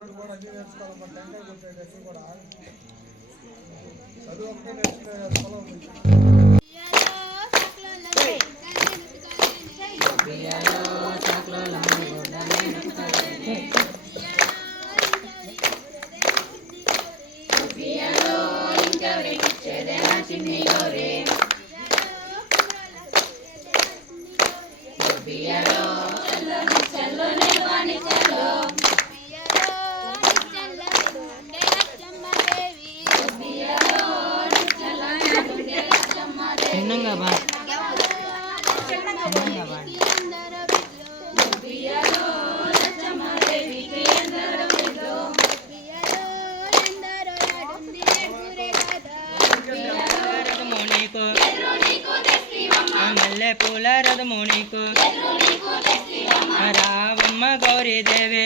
కూడా అన్ని నేర్చుకోవాలి మన టెంకాయ కొట్టేటప్పుడు కూడా. చదువు ఒకటే నేర్చుకునే పొలం ఉంది. చిన్నంగా బా. చిన్నంగా బా మల్లె పూల రథము నీకు రావమ్మ గౌరీదేవి.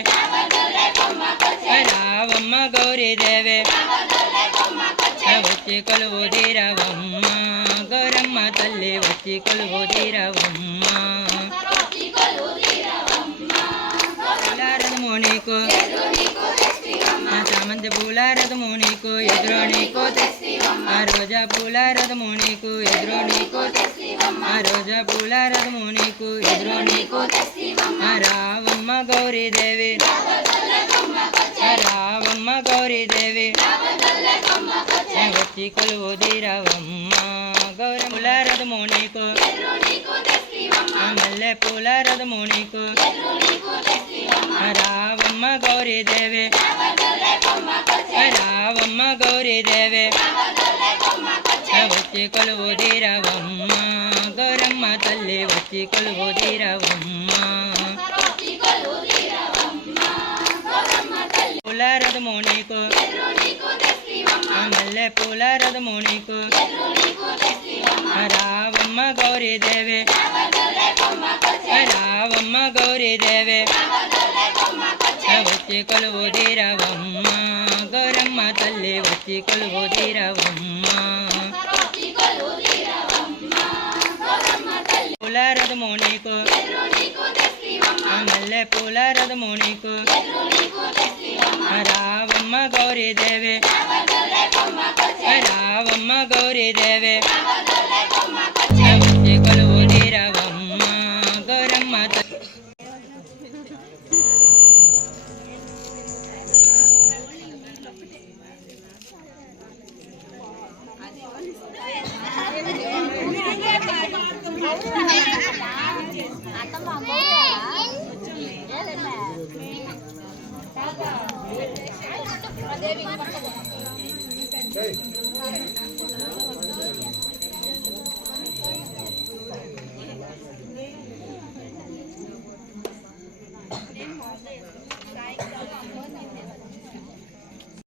ఆ రావమ్మ గౌరీదేవి. ఆ వచ్చి కొలువు తీరవమ్మ గౌరమ్మ తల్లి వచ్చి కొలువు తీరవమ్మ పూలారథము నీకు చామంతి పూలారథము నీకు ఎదురు నీకు ఆ రోజా పూలారథము నీకు ఎదురు నీకు ఆ రోజా పూలారథము నీకు ఎదురు నీకు రావమ్మ గౌరీదేవి గౌరీదేవి వచ్చి కొలువు దీరవమ్మ గౌరముల రథము నీకు. మల్లె పూల రథము నీకు. రావమ్మ గౌరీదేవి రావమ్మ గౌరీదేవి వచ్చి కొలువు దీరవమ్మ గౌరమ్మ తల్లి వచ్చి కొలువు దీరవమ్మ రథము నీకు మల్లె పూల రథము నీకు రావమ్మ గౌరీదేవి రావమ్మ గౌరీదేవి వచ్చి కొలువు తీరవమ్మ. గౌరమ్మ తల్లి వచ్చి కొలువు తీరవమ్మ. పూల రథము నీకు మల్లె పూల రథము నీకు రావమ్మ గౌరీదేవి. రావమ్మ గౌరీదేవి. దేవి